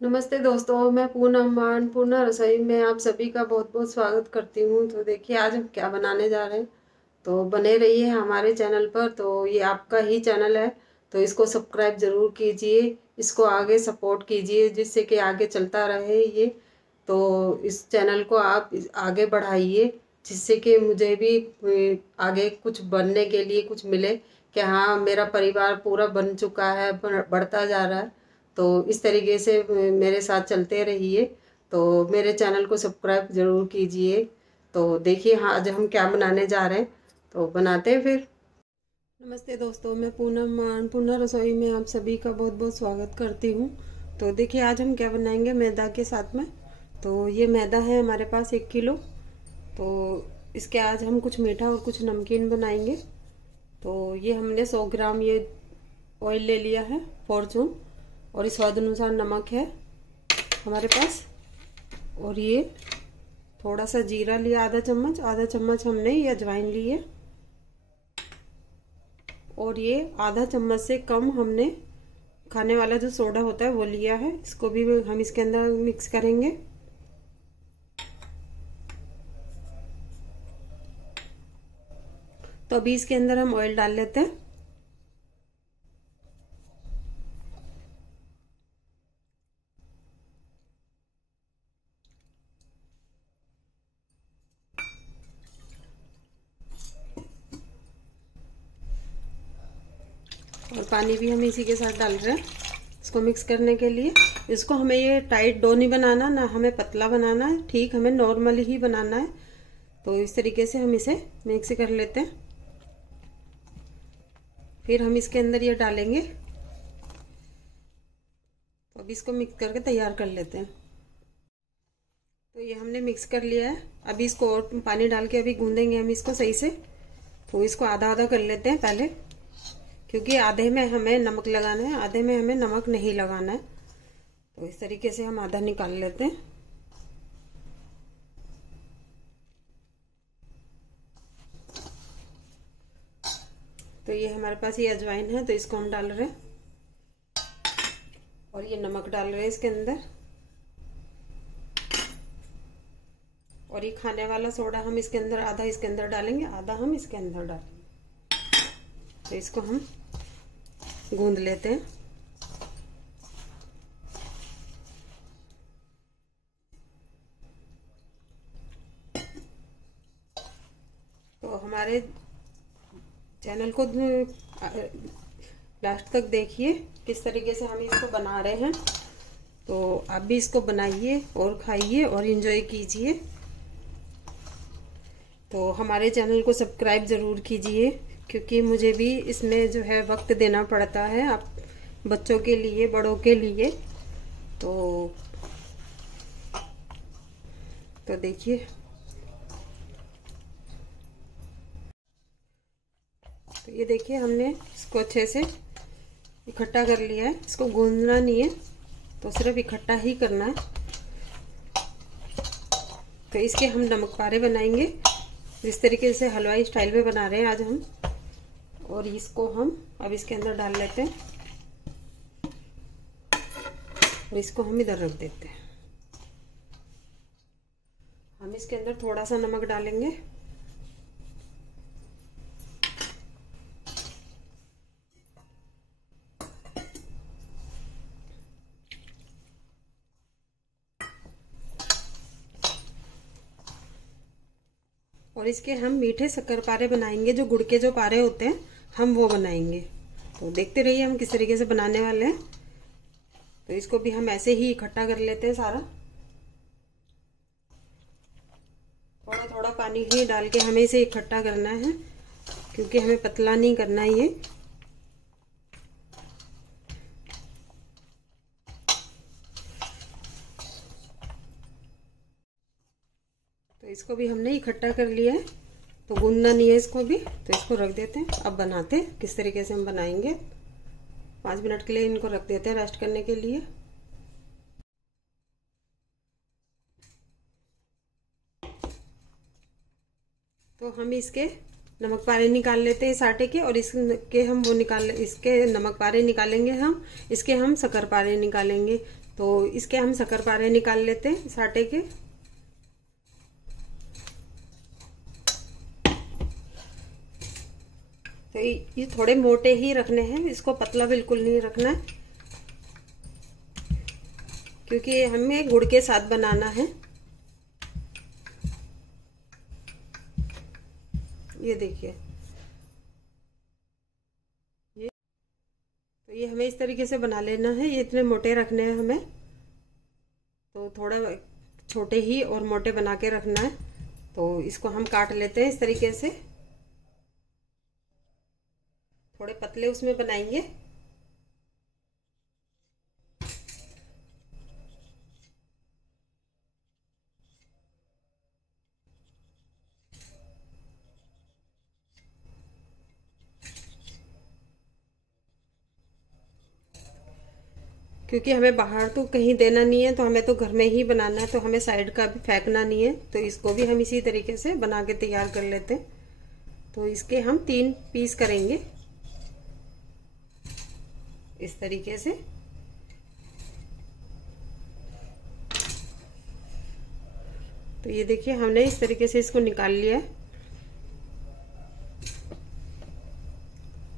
नमस्ते दोस्तों, मैं पूनम मान पूना रसोई में आप सभी का बहुत बहुत स्वागत करती हूँ। तो देखिए आज हम क्या बनाने जा रहे हैं। तो बने रहिए हमारे चैनल पर। तो ये आपका ही चैनल है, तो इसको सब्सक्राइब ज़रूर कीजिए, इसको आगे सपोर्ट कीजिए जिससे कि आगे चलता रहे ये। तो इस चैनल को आप आगे बढ़ाइए जिससे कि मुझे भी आगे कुछ बनने के लिए कुछ मिले कि हाँ मेरा परिवार पूरा बन चुका है, बढ़ता जा रहा है। तो इस तरीके से मेरे साथ चलते रहिए। तो मेरे चैनल को सब्सक्राइब ज़रूर कीजिए। तो देखिए हाँ आज हम क्या बनाने जा रहे हैं, तो बनाते हैं फिर। नमस्ते दोस्तों, मैं पूनम मान पूना रसोई में आप सभी का बहुत बहुत स्वागत करती हूँ। तो देखिए आज हम क्या बनाएंगे मैदा के साथ में। तो ये मैदा है हमारे पास 1 किलो। तो इसके आज हम कुछ मीठा और कुछ नमकीन बनाएंगे। तो ये हमने 100 ग्राम ये ऑयल ले लिया है फॉर्चून, और इस स्वाद अनुसार नमक है हमारे पास। और ये थोड़ा सा जीरा लिया, आधा चम्मच हमने ये अजवाइन ली है। और ये आधा चम्मच से कम हमने खाने वाला जो सोडा होता है वो लिया है। इसको भी हम इसके अंदर मिक्स करेंगे। तो अभी इसके अंदर हम ऑयल डाल लेते हैं। और पानी भी हम इसी के साथ डाल रहे हैं इसको मिक्स करने के लिए। इसको हमें ये टाइट डो नहीं बनाना, ना हमें पतला बनाना है, ठीक हमें नॉर्मली ही बनाना है। तो इस तरीके से हम इसे मिक्स कर लेते हैं। फिर हम इसके अंदर ये डालेंगे। तो अभी इसको मिक्स करके तैयार कर लेते हैं। तो ये हमने मिक्स कर लिया है। अभी इसको और पानी डाल के अभी गूंदेंगे हम इसको सही से। तो इसको आधा आधा कर लेते हैं पहले, क्योंकि आधे में हमें नमक लगाना है, आधे में हमें नमक नहीं लगाना है। तो इस तरीके से हम आधा निकाल लेते हैं। तो ये हमारे पास ये अजवाइन है, तो इसको हम डाल रहे हैं। और ये नमक डाल रहे हैं इसके अंदर। और ये खाने वाला सोडा हम इसके अंदर आधा इसके अंदर डालेंगे, आधा हम इसके अंदर डालेंगे। तो इसको हम गूंद लेते हैं। तो हमारे चैनल को लास्ट तक देखिए किस तरीके से हम इसको बना रहे हैं। तो आप भी इसको बनाइए और खाइए और एंजॉय कीजिए। तो हमारे चैनल को सब्सक्राइब ज़रूर कीजिए, क्योंकि मुझे भी इसमें जो है वक्त देना पड़ता है आप बच्चों के लिए, बड़ों के लिए। तो देखिए। तो ये देखिए हमने इसको अच्छे से इकट्ठा कर लिया है। इसको गूंदना नहीं है, तो सिर्फ इकट्ठा ही करना है। तो इसके हम नमक पारे बनाएंगे, जिस तरीके से हलवाई स्टाइल में बना रहे हैं आज हम। और इसको हम अब इसके अंदर डाल लेते हैं और इसको हम इधर रख देते हैं। हम इसके अंदर थोड़ा सा नमक डालेंगे। और इसके हम मीठे शक्कर पारे बनाएंगे, जो गुड़ के जो पारे होते हैं हम वो बनाएंगे। तो देखते रहिए हम किस तरीके से बनाने वाले हैं। तो इसको भी हम ऐसे ही इकट्ठा कर लेते हैं सारा। थोड़ा थोड़ा पानी ही डाल के हमें इसे इकट्ठा करना है, क्योंकि हमें पतला नहीं करना है ये। तो इसको भी हमने इकट्ठा कर लिया है। तो गूंदना नहीं है इसको भी, तो इसको रख देते हैं। अब बनाते हैं किस तरीके से हम बनाएंगे। 5 मिनट के लिए इनको रख देते हैं रेस्ट करने के लिए। तो हम इसके नमक पारे निकाल लेते हैं इस आटे के, और इसके हम वो इसके नमक पारे निकालेंगे हम, इसके हम शक्कर पारे निकालेंगे। तो इसके हम शक्करपारे निकाल लेते हैं इस आटे के। तो ये थोड़े मोटे ही रखने हैं, इसको पतला बिल्कुल नहीं रखना है, क्योंकि हमें गुड़ के साथ बनाना है। ये देखिए, ये हमें इस तरीके से बना लेना है। ये इतने मोटे रखने हैं हमें, तो थोड़ा छोटे ही और मोटे बना के रखना है। तो इसको हम काट लेते हैं इस तरीके से, थोड़े पतले उसमें बनाएंगे। क्योंकि हमें बाहर तो कहीं देना नहीं है, तो हमें तो घर में ही बनाना है, तो हमें साइड का भी फेंकना नहीं है। तो इसको भी हम इसी तरीके से बना के तैयार कर लेते हैं। तो इसके हम 3 पीस करेंगे इस तरीके से। तो ये देखिए, हमने इस तरीके से इसको निकाल लिया है।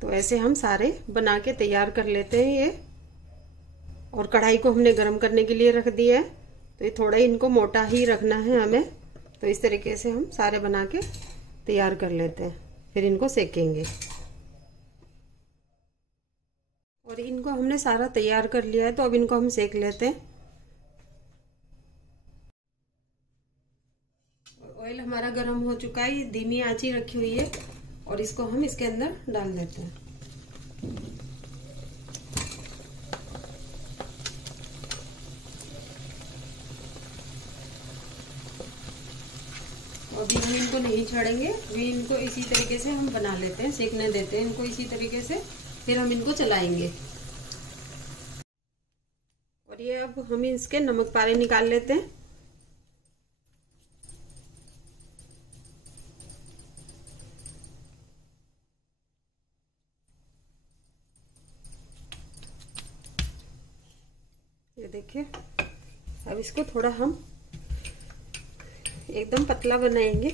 तो ऐसे हम सारे बना के तैयार कर लेते हैं ये। और कढ़ाई को हमने गरम करने के लिए रख दिया है, तो ये थोड़ा इनको मोटा ही रखना है हमें। तो इस तरीके से हम सारे बना के तैयार कर लेते हैं, फिर इनको सेकेंगे। और इनको हमने सारा तैयार कर लिया है, तो अब इनको हम सेक लेते हैं। ऑयल हमारा गरम हो चुका है, ये धीमी आंच ही रखी हुई है, और इसको हम इसके अंदर डाल देते हैं। अभी हम इनको नहीं छाड़ेंगे, अभी इनको इसी तरीके से हम बना लेते हैं, सेकने देते हैं इनको इसी तरीके से, फिर हम इनको चलाएंगे। और ये अब हम इसके नमक पारे निकाल लेते हैं। ये देखिए, अब इसको थोड़ा हम एकदम पतला बनाएंगे।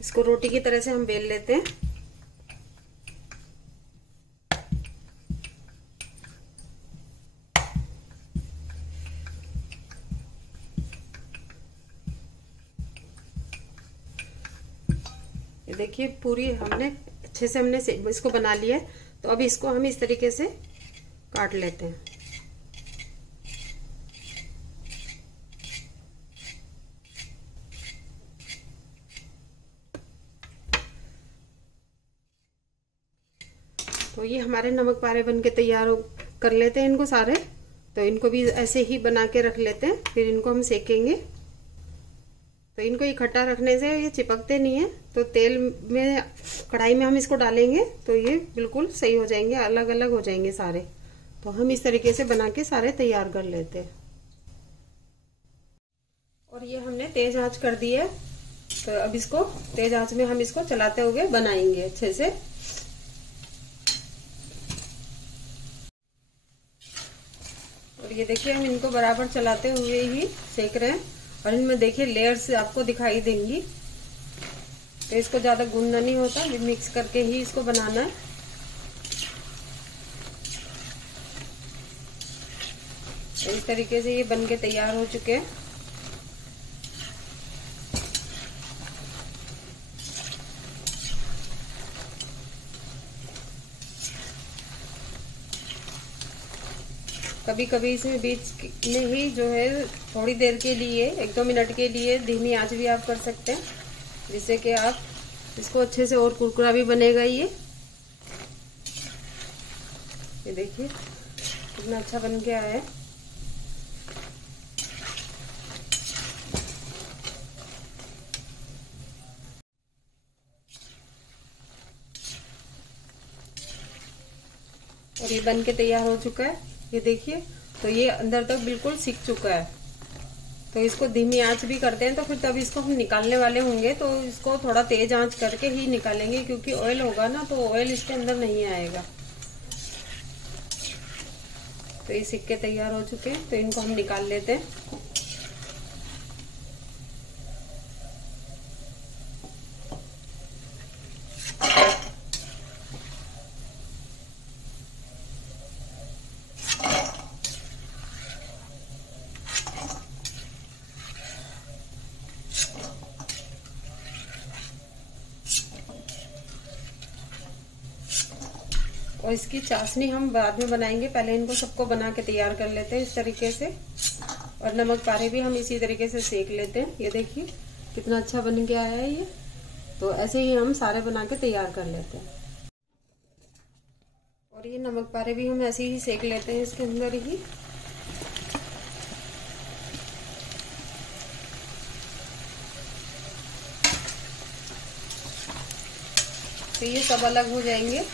इसको रोटी की तरह से हम बेल लेते हैं। ये देखिए, पूरी हमने अच्छे से हमने इसको बना लिया है। तो अब इसको हम इस तरीके से काट लेते हैं। तो ये हमारे नमक पारे बन के तैयार कर लेते हैं इनको सारे। तो इनको भी ऐसे ही बना के रख लेते हैं, फिर इनको हम सेकेंगे। तो इनको इकट्ठा रखने से ये चिपकते नहीं है। तो तेल में, कढ़ाई में हम इसको डालेंगे तो ये बिल्कुल सही हो जाएंगे, अलग अलग हो जाएंगे सारे। तो हम इस तरीके से बना के सारे तैयार कर लेते हैं। और ये हमने तेज आंच कर दी है, तो अब इसको तेज आंच में हम इसको चलाते हुए बनाएंगे अच्छे से। और ये देखिए, हम इनको बराबर चलाते हुए ही सेक रहे हैं। और इनमें देखिए लेयर्स आपको दिखाई देंगी। तो इसको ज्यादा गूंदना नहीं होता, मिक्स करके ही इसको बनाना है। तो इस तरीके से ये बन के तैयार हो चुके हैं। कभी कभी इसमें बीच में ही जो है थोड़ी देर के लिए, 1-2 मिनट के लिए धीमी आंच भी आप कर सकते हैं, जिससे कि आप इसको अच्छे से और कुरकुरा भी बनेगा। ये देखिए कितना अच्छा बन के आया है। और ये बन के तैयार हो चुका है। ये देखिए, तो ये अंदर तक बिल्कुल सिक चुका है। तो इसको धीमी आंच भी करते हैं, तो फिर तब इसको हम निकालने वाले होंगे तो इसको थोड़ा तेज आंच करके ही निकालेंगे, क्योंकि ऑयल होगा ना तो ऑयल इसके अंदर नहीं आएगा। तो ये सिक्के तैयार हो चुके हैं, तो इनको हम निकाल लेते हैं। और इसकी चाशनी हम बाद में बनाएंगे, पहले इनको सबको बना के तैयार कर लेते हैं इस तरीके से। और नमक पारे भी हम इसी तरीके से सेक लेते हैं। ये देखिए कितना अच्छा बन के आया है ये। तो ऐसे ही हम सारे बना के तैयार कर लेते हैं। और ये नमक पारे भी हम ऐसे ही सेक लेते हैं इसके अंदर ही। तो ये सब अलग हो जाएंगे,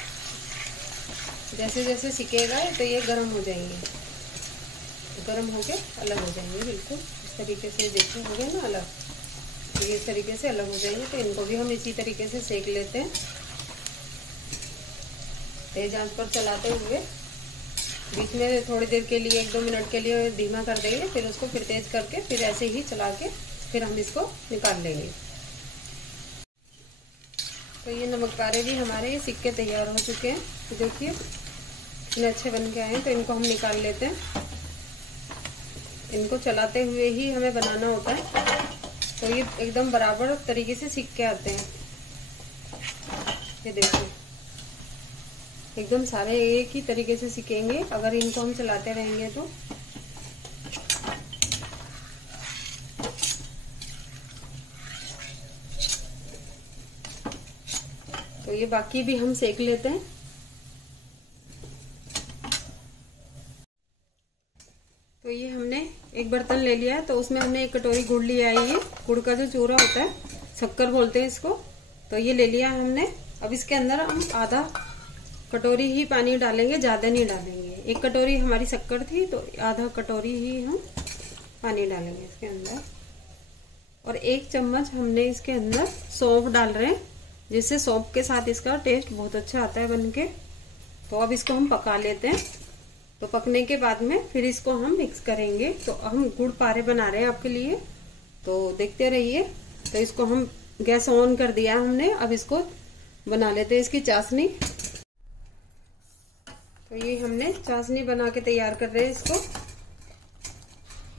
जैसे जैसे सिकेगा तो ये गर्म हो जाएंगे, गर्म होके अलग हो जाएंगे बिल्कुल इस तरीके से। देखिए हो गया ना अलग, तो ये इस तरीके से अलग हो जाएंगे। तो इनको भी हम इसी तरीके से सेक लेते हैं। तेज आंच पर चलाते हुए बीच में थोड़ी देर के लिए 1-2 मिनट के लिए धीमा कर देंगे, फिर उसको फिर तेज करके फिर ऐसे ही चला के फिर हम इसको निकाल लेंगे। तो ये नमक पारे भी हमारे सिक्के तैयार हो चुके हैं। तो देखिए इतने अच्छे बन के आए हैं। तो इनको हम निकाल लेते हैं। इनको चलाते हुए ही हमें बनाना होता है, तो ये एकदम बराबर तरीके से सिक के आते हैं। ये देखिए एकदम सारे एक ही तरीके से सिकेंगे अगर इनको हम चलाते रहेंगे तो। तो ये बाकी भी हम सेक लेते हैं। तो ये हमने एक बर्तन ले लिया है, तो उसमें हमने 1 कटोरी गुड़ लिया है। ये गुड़ का जो चूरा होता है, शक्कर बोलते हैं इसको, तो ये ले लिया है हमने। अब इसके अंदर हम आधा कटोरी ही पानी डालेंगे, ज्यादा नहीं डालेंगे। 1 कटोरी हमारी शक्कर थी, तो आधा कटोरी ही हम पानी डालेंगे इसके अंदर। और 1 चम्मच हमने इसके अंदर सौंफ डाल रहे हैं, जिससे सौंफ के साथ इसका टेस्ट बहुत अच्छा आता है बनके। तो अब इसको हम पका लेते हैं। तो पकने के बाद में फिर इसको हम मिक्स करेंगे। तो हम गुड़ पारे बना रहे हैं आपके लिए, तो देखते रहिए। तो इसको हम गैस ऑन कर दिया हमने। अब इसको बना लेते हैं इसकी चाशनी। तो ये हमने चाशनी बना के तैयार कर रहे हैं इसको।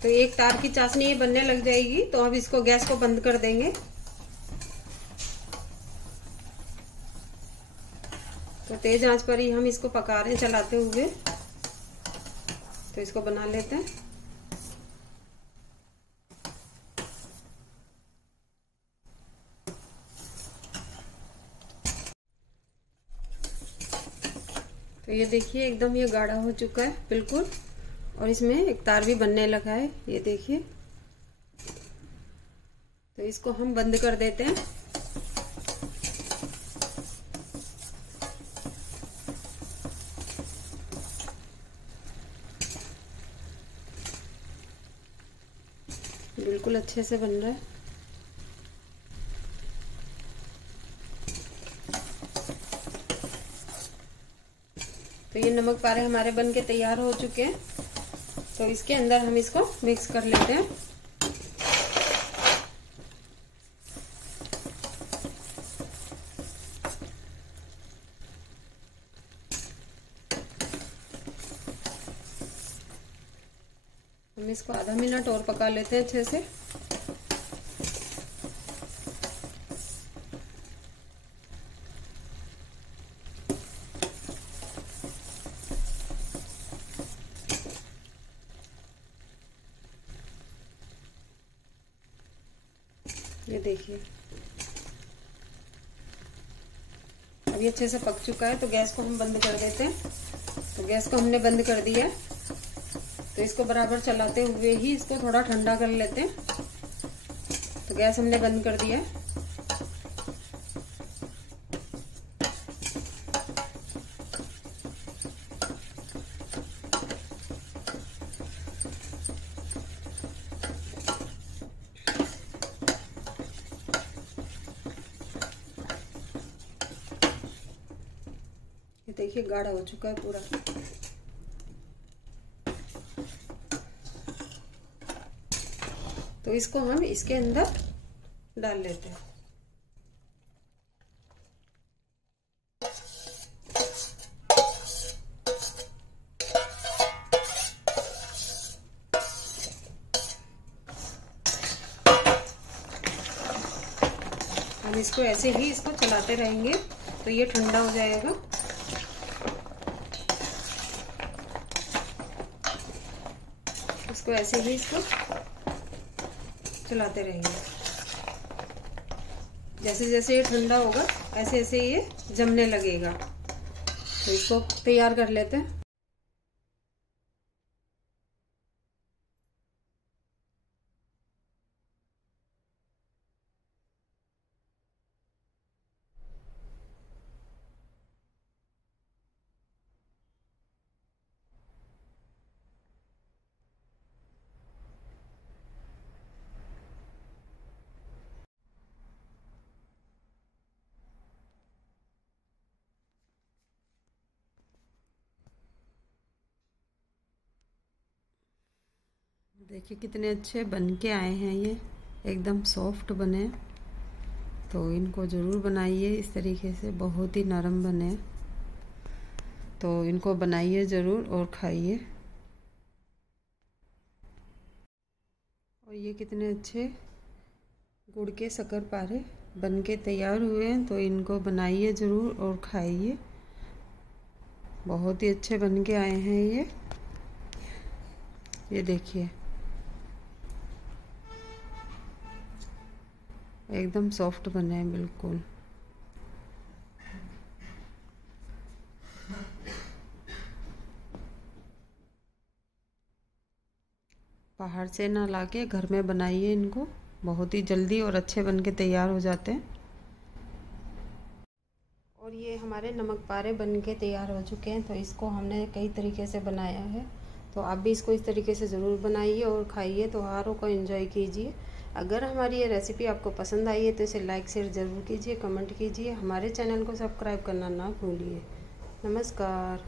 तो 1 तार की चाशनी ये बनने लग जाएगी। तो अब इसको गैस को बंद कर देंगे। तो तेज आंच पर ही हम इसको पका रहे हैं चलाते हुए। तो इसको बना लेते हैं। तो ये देखिए एकदम ये गाढ़ा हो चुका है बिल्कुल, और इसमें एक तार भी बनने लगा है, ये देखिए। तो इसको हम बंद कर देते हैं। बिल्कुल अच्छे से बन रहा है। तो ये नमक पारे हमारे बन के तैयार हो चुके हैं। तो इसके अंदर हम इसको मिक्स कर लेते हैं। हम इसको आधा मिनट और पका लेते हैं अच्छे से। ये देखिए अभी अच्छे से पक चुका है। तो गैस को हम बंद कर देते हैं। तो गैस को हमने बंद कर दिया है। तो इसको बराबर चलाते हुए ही इसको थोड़ा ठंडा कर लेते हैं। तो गैस हमने बंद कर दिया है। ये देखिए गाढ़ा हो चुका है पूरा। तो इसको हम इसके अंदर डाल लेते हैं। हम इसको ऐसे ही इसको चलाते रहेंगे तो ये ठंडा हो जाएगा। इसको ऐसे ही इसको चलाते रहेंगे। जैसे जैसे ये ठंडा होगा ऐसे ऐसे ये जमने लगेगा। तो इसको तैयार कर लेते हैं। देखिए कितने अच्छे बन के आए हैं, ये एकदम सॉफ्ट बने। तो इनको ज़रूर बनाइए इस तरीके से, बहुत ही नरम बने। तो इनको बनाइए ज़रूर और खाइए। और ये कितने अच्छे गुड़ के शक्करपारे बन के तैयार हुए हैं। तो इनको बनाइए ज़रूर और खाइए। बहुत ही अच्छे बन के आए हैं ये देखिए एकदम सॉफ्ट बने हैं बिल्कुल। बाहर से ना लाके घर में बनाइए इनको, बहुत ही जल्दी और अच्छे बन के तैयार हो जाते हैं। और ये हमारे नमक पारे बन के तैयार हो चुके हैं। तो इसको हमने कई तरीके से बनाया है। तो आप भी इसको इस तरीके से ज़रूर बनाइए और खाइए, त्योहारों को एंजॉय कीजिए। अगर हमारी ये रेसिपी आपको पसंद आई है तो इसे लाइक शेयर ज़रूर कीजिए, कमेंट कीजिए। हमारे चैनल को सब्सक्राइब करना ना भूलिए। नमस्कार।